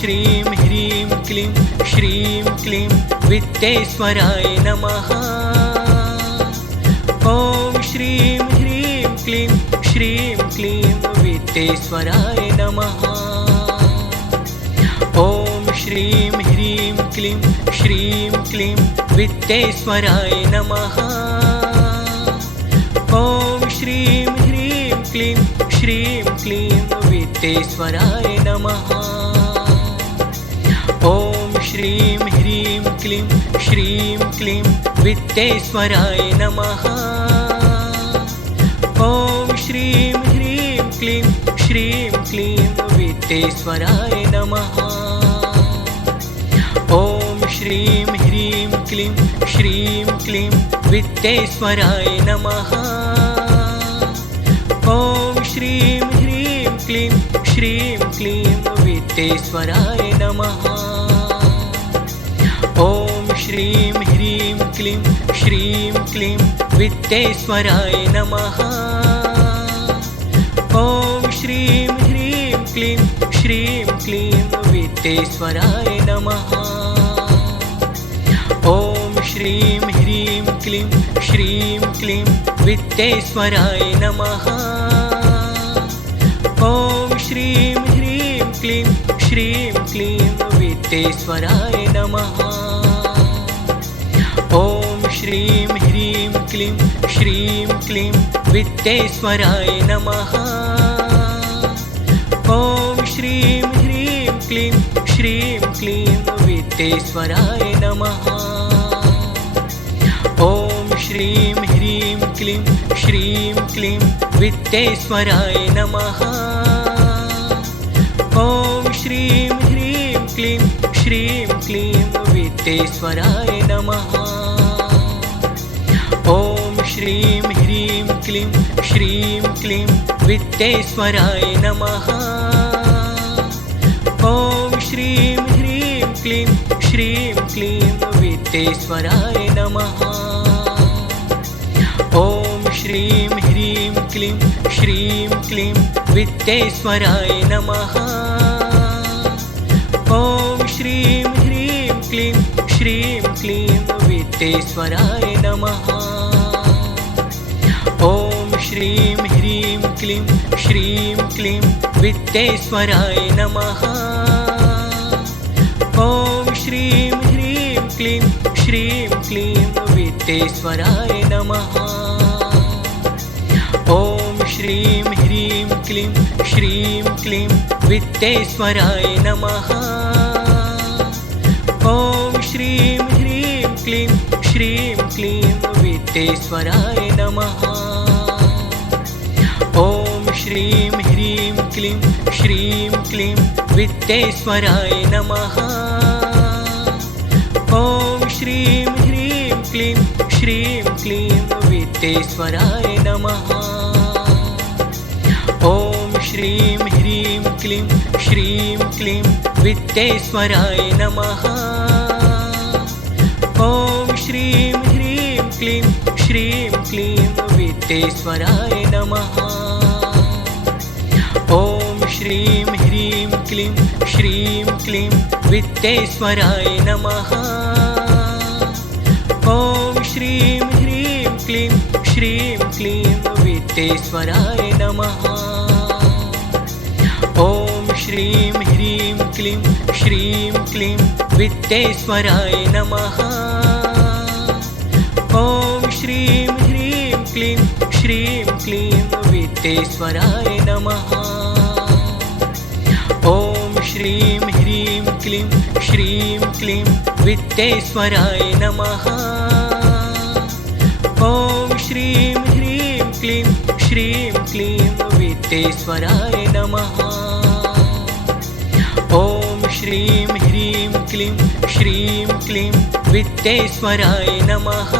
श्रीं ह्रीं क्लीं श्रीं क्लीं विद्येश्वराय नमः। ॐ श्रीं ह्रीं क्लीं श्रीं क्लीं विद्येश्वराय नमः। ॐ श्रीं ह्रीं क्लीं श्रीं क्लीं विद्येश्वराय नमः। ॐ श्रीं ह्रीं क्लीं श्रीं क्लीं विद्येश्वराय नमः। ॐ श्रीं ह्रीं क्लीं श्रीं क्लीं विद्येश्वराय नमः। ॐ श्रीं ह्रीं क्लीं श्रीं क्लीं विद्येश्वराय नमः। ॐ श्रीं ह्रीं क्लीं श्रीं क्लीं विद्येश्वराय नमः। ॐ श्रीं ह्रीं क्लीं श्रीं क्लीं विद्येश्वराय नमः। ॐ श्रीं ह्रीं क्लीं श्रीं क्लीं विद्येश्वराय नमः। ॐ श्रीं ह्रीं क्लीं श्रीं क्लीं विद्येश्वराय नमः। ॐ श्रीं ह्रीं क्लीं श्रीं क्लीं विद्येश्वराय नमः। ॐ श्रीं ह्रीं क्लीं श्रीं क्लीं विद्येश्वराय नमः। ॐ श्रीं ह्रीं क्लीं श्रीं क्लीं विद्येश्वराय नमः। ॐ श्रीं ह्रीं क्लीं श्रीं क्लीं विद्येश्वराय नमः। ॐ श्रीं ह्रीं क्लीं श्रीं क्लीं विद्येश्वराय नमः। ॐ श्रीं ह्रीं क्लीं श्रीं क्लीं विद्येश्वराय नमः। ॐ श्रीं ह्रीं क्लीं श्रीं क्लीं विद्येश्वराय नमः। ॐ श्रीं ह्रीं क्लीं श्रीं क्लीं विद्येश्वराय नमः। ॐ श्रीं ह्रीं क्लीं श्रीं क्लीं विद्येश्वराय नमः। ॐ श्रीं ह्रीं क्लीं श्रीं क्लीं विद्येश्वराय नमः। ॐ श्रीं ह्रीं क्लीं श्रीं क्लीं विद्येश्वराय नमः। ॐ श्रीं ह्रीं क्लीं श्रीं क्लीं विद्येश्वराय नमः। ॐ श्रीं ह्रीं क्लीं श्रीं क्लीं विद्येश्वराय नमः। ॐ श्रीं ह्रीं क्लीं श्रीं क्लीं विद्येश्वराय नमः। ॐ श्रीं ह्रीं क्लीं श्रीं क्लीं विद्येश्वराय नमः। ॐ श्रीं ह्रीं क्लीं श्रीं क्लीं विद्येश्वराय नमः। ॐ श्रीं ह्रीं क्लीं श्रीं क्लीं विद्येश्वराय नमः। ॐ श्रीं ह्रीं क्लीं श्रीं क्लीं विद्येश्वराय नमः। ॐ श्रीं ह्रीं क्लीं श्रीं क्लीं विद्येश्वराय नमः। ॐ श्रीं ह्रीं क्लीं श्रीं क्लीं विद्येश्वराय नमः। ॐ श्रीं ह्रीं क्लीं श्रीं क्लीं विद्येश्वराय नमः। ॐ श्रीं ह्रीं क्लीं श्रीं क्लीं विद्येश्वराय नमः। ॐ श्रीं ह्रीं क्लीं श्रीं क्लीं विद्येश्वराय नमः। ॐ श्रीं ह्रीं क्लीं श्रीं क्लीं विद्येश्वराय नमः। ॐ श्रीं ह्रीं क्लीं श्रीं क्लीं विद्येश्वराय नमः।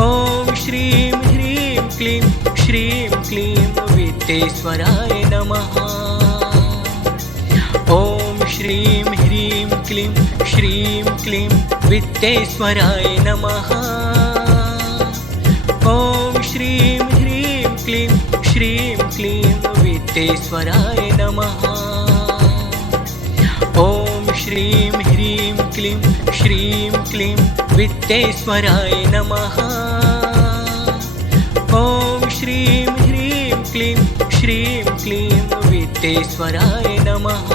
ॐ श्रीं ह्रीं क्लीं श्रीं क्लीं विद्येश्वराय नमः। ॐ श्रीं ह्रीं क्लीं श्रीं क्लीं विद्येश्वराय नमः। ॐ श्रीं ह्रीं क्लीं श्रीं क्लीं विद्येश्वराय नमः। श्रीं ह्रीं क्लीं श्रीं क्लीं वित्तेश्वराय नमः। ॐ श्रीं ह्रीं क्लीं श्रीं क्लीं वित्तेश्वराय नमः।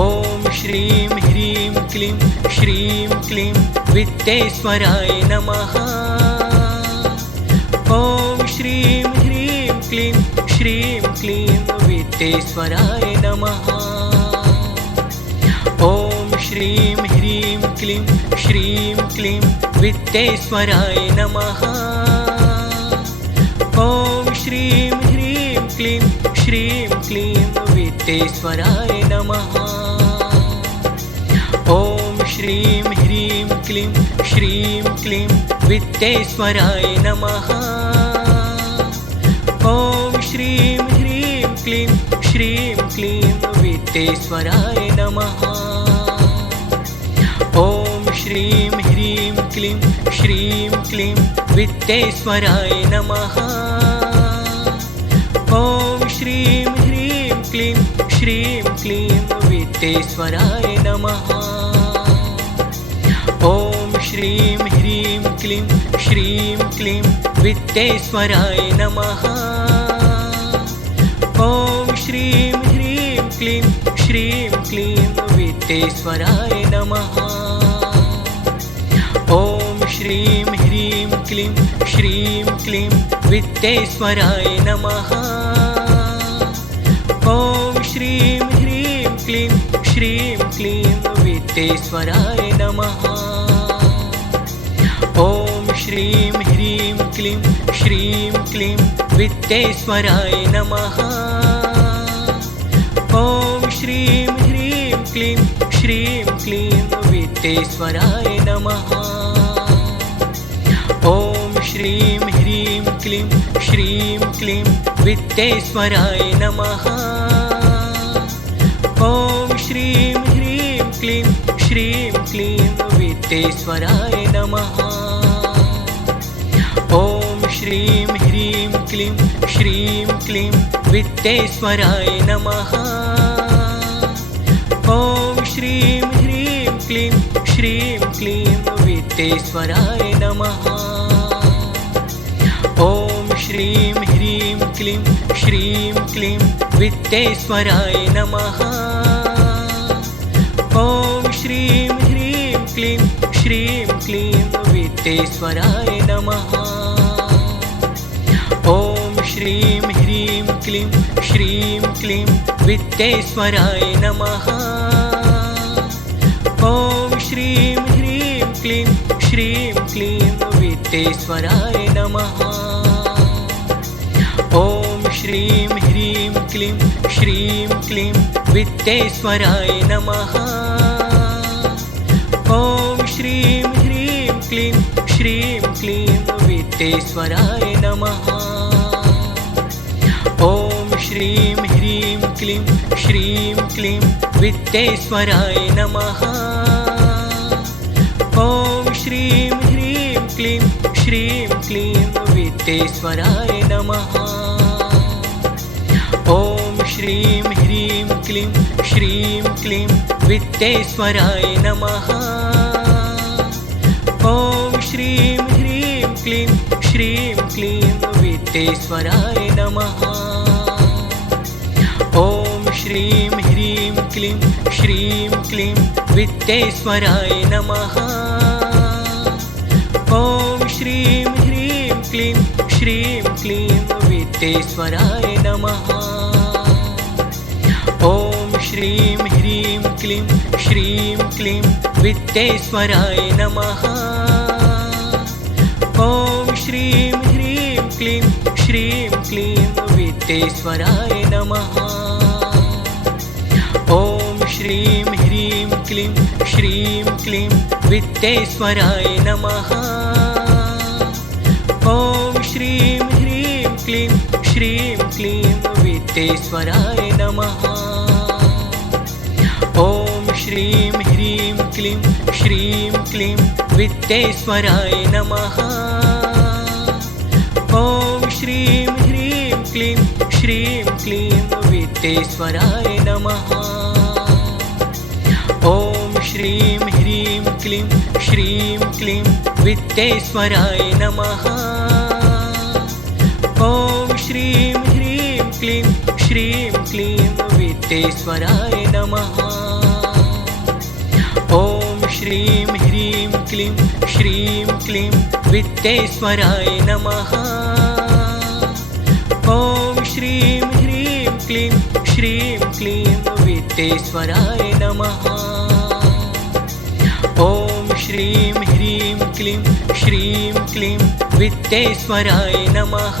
ॐ श्रीं ह्रीं क्लीं श्रीं क्लीं वित्तेश्वराय नमः। ॐ श्रीं ह्रीं क्लीं श्रीं क्लीं वित्तेश्वराय नमः। ॐ श्रीं ह्रीं क्लीं श्रीं क्लीं वित्तेश्वराय नमः। ॐ श्रीं ह्रीं क्लीं श्रीं क्लीं वित्तेश्वराय नमः। ॐ श्रीं ह्रीं क्लीं श्रीं क्लीं वित्तेश्वराय नमः। ॐ श्रीं ह्रीं क्लीं श्रीं क्लीं वित्तेश्वराय नमः। ॐ श्रीं ह्रीं क्लीं श्रीं क्लीं वित्तेश्वराय नमः। ॐ श्रीं ह्रीं क्लीं श्रीं क्लीं वित्तेश्वराय नमः। ॐ श्रीं ह्रीं क्लीं श्रीं क्लीं वित्तेश्वराय नमः। ॐ श्रीं ह्रीं क्लीं श्रीं क्लीं वित्तेश्वराय नमः। ॐ श्रीं ह्रीं क्लीं श्रीं क्लीं वित्तेश्वराय नमः। ॐ श्रीं ह्रीं क्लीं श्रीं क्लीं वित्तेश्वराय नमः। ॐ श्रीं ह्रीं क्लीं श्रीं क्लीं वित्तेश्वराय नमः। ॐ श्रीं ह्रीं क्लीं श्रीं क्लीं वित्तेश्वराय नमः। ॐ श्रीं ह्रीं क्लीं श्रीं क्लीं वित्तेश्वराय नमः। ॐ श्रीं ह्रीं क्लीं श्रीं क्लीं वित्तेश्वराय नमः। ॐ श्रीं ह्रीं क्लीं श्रीं क्लीं वित्तेश्वराय नमः। ॐ श्रीं ह्रीं क्लीं श्रीं क्लीं वित्तेश्वराय नमः। ॐ श्रीं ह्रीं क्लीं श्रीं क्लीं वित्तेश्वराय नमः। ॐ श्रीं ह्रीं क्लीं श्रीं क्लीं वित्तेश्वराय नमः। ॐ श्रीं ह्रीं क्लीं श्रीं क्लीं वित्तेश्वराय नमः। ॐ श्रीं ह्रीं क्लीं श्रीं क्लीं वित्तेश्वराय नमः। ॐ श्रीं ह्रीं क्लीं श्रीं क्लीं वित्तेश्वराय नमः। ॐ श्रीं ह्रीं क्लीं श्रीं क्लीं वित्तेश्वराय नमः। ॐ श्रीं ह्रीं क्लीं श्रीं क्लीं वित्तेश्वराय नमः। ॐ श्रीं ह्रीं क्लीं श्रीं क्लीं वित्तेश्वराय नमः। ॐ श्रीं ह्रीं क्लीं श्रीं क्लीं वित्तेश्वराय नमः। ॐ श्रीं ह्रीं क्लीं श्रीं क्लीं वित्तेश्वराय नमः। ॐ श्रीं ह्रीं क्लीं श्रीं क्लीं वित्तेश्वराय नमः। ॐ श्रीं ह्रीं क्लीं श्रीं क्लीं वित्तेश्वराय नमः। ॐ श्रीं ह्रीं क्लीं श्रीं क्लीं वित्तेश्वराय नमः। ॐ श्रीं ह्रीं क्लीं श्रीं क्लीं वित्तेश्वराय नमः। ॐ श्रीं ह्रीं क्लीं श्रीं क्लीं वित्तेश्वराय नमः। ॐ श्रीं ह्रीं क्लीं श्रीं क्लीं वित्तेश्वराय नमः। ॐ श्रीं ह्रीं क्लीं श्रीं क्लीं वित्तेश्वराय नमः। ॐ श्रीं ह्रीं क्लीं श्रीं क्लीं वित्तेश्वराय नमः। ॐ श्रीं ह्रीं क्लीं श्रीं क्लीं विद्येश्वराय नमः। ॐ श्रीं ह्रीं क्लीं श्रीं क्लीं विद्येश्वराय नमः। ॐ श्रीं ह्रीं क्लीं श्रीं क्लीं विद्येश्वराय नमः। ॐ श्रीं ह्रीं क्लीं श्रीं क्लीं विद्येश्वराय नमः। ॐ श्रीं ह्रीं क्लीं श्रीं क्लीं विद्येश्वराय नमः।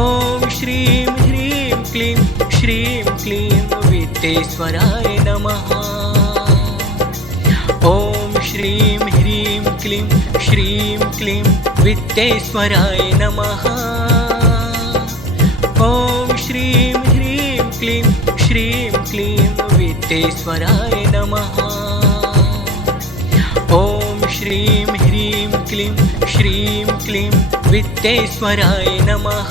ॐ श्रीं ह्रीं क्लीं श्रीं क्लीं विद्येश्वराय नमः। ॐ श्रीं ह्रीं क्लीं श्रीं क्लीं विद्येश्वराय नमः। ॐ श्रीं ह्रीं क्लीं श्रीं क्लीं विद्येश्वराय नमः। ॐ श्रीं ह्रीं क्लीं श्रीं क्लीं विद्येश्वराय नमः।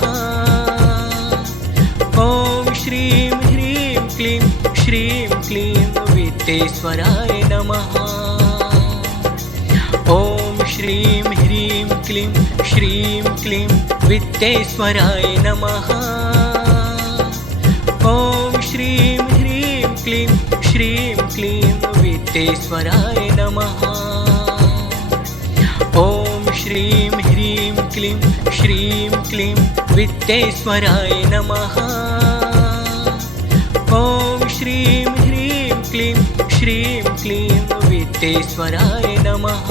ॐ श्रीं ह्रीं क्लीं श्रीं क्लीं विद्येश्वराय नमः। ॐ श्रीं ह्रीं क्लीं श्रीं क्लीं विद्येश्वराय नमः। ॐ श्रीं ह्रीं क्लीं श्रीं क्लीं विद्येश्वराय नमः। ॐ श्रीं ह्रीं क्लीं श्रीं क्लीं विद्येश्वराय नमः। ॐ श्रीं ह्रीं क्लीं श्रीं क्लीं विद्येश्वराय नमः।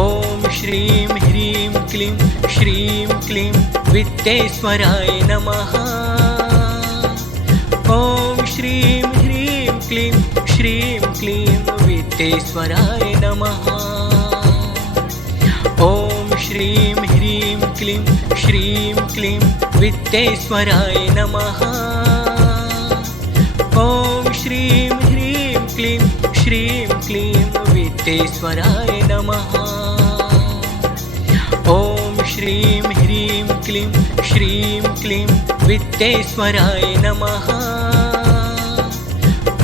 ॐ श्रीं ह्रीं क्लीं श्रीं क्लीं विद्येश्वराय नमः। ॐ श्रीं ह्रीं क्लीं श्रीं क्लीं विद्येश्वराय नमः। ॐ श्रीं ह्रीं क्लीं श्रीं क्लीं विद्येश्वराय नमः। ॐ श्रीं ह्रीं क्लीं श्रीं क्लीं विद्येश्वराय नमः। ॐ श्रीं ह्रीं क्लीं श्रीं क्लीं विद्येश्वराय नमः।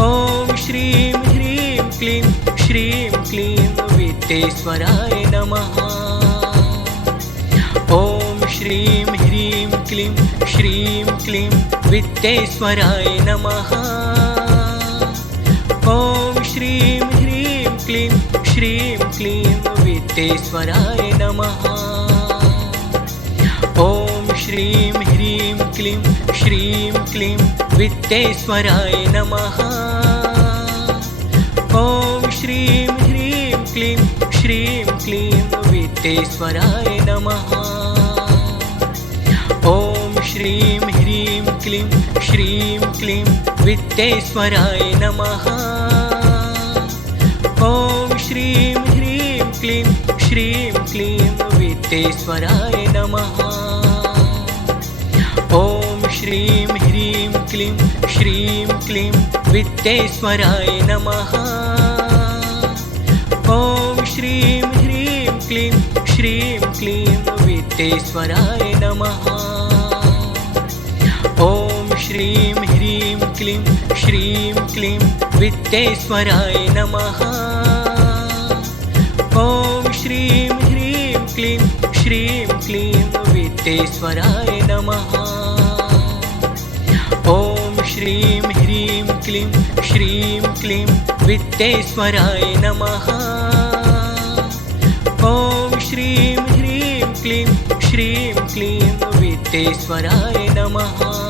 ॐ श्रीं ह्रीं क्लीं श्रीं क्लीं विद्येश्वराय नमः। ॐ श्रीं ह्रीं क्लीं श्रीं क्लीं विद्येश्वराय नमः। ॐ श्रीं ह्रीं क्लीं श्रीं क्लीं विद्येश्वराय नमः। ॐ श्रीं ह्रीं क्लीं श्रीं क्लीं विद्येश्वराय नमः। ॐ श्रीं ह्रीं क्लीं श्रीं क्लीं विद्येश्वराय नमः। ॐ श्रीं ह्रीं क्लीं श्रीं क्लीं विद्येश्वराय नमः। ॐ श्रीं ह्रीं क्लीं श्रीं क्लीं विद्येश्वराय नमः। ॐ श्रीं ह्रीं क्लीं श्रीं क्लीं विद्येश्वराय नमः। ॐ श्रीं ह्रीं क्लीं श्रीं क्लीं विद्येश्वराय नमः। ॐ श्रीं ह्रीं क्लीं श्रीं क्लीं विद्येश्वराय नमः। ॐ श्रीं ह्रीं क्लीं श्रीं क्लीं विद्येश्वराय नमः। ॐ श्रीं ह्रीं क्लीं श्रीं क्लीं विद्येश्वराय नमः। ॐ श्रीं ह्रीं क्लीं श्रीं क्लीं विद्येश्वराय नमः।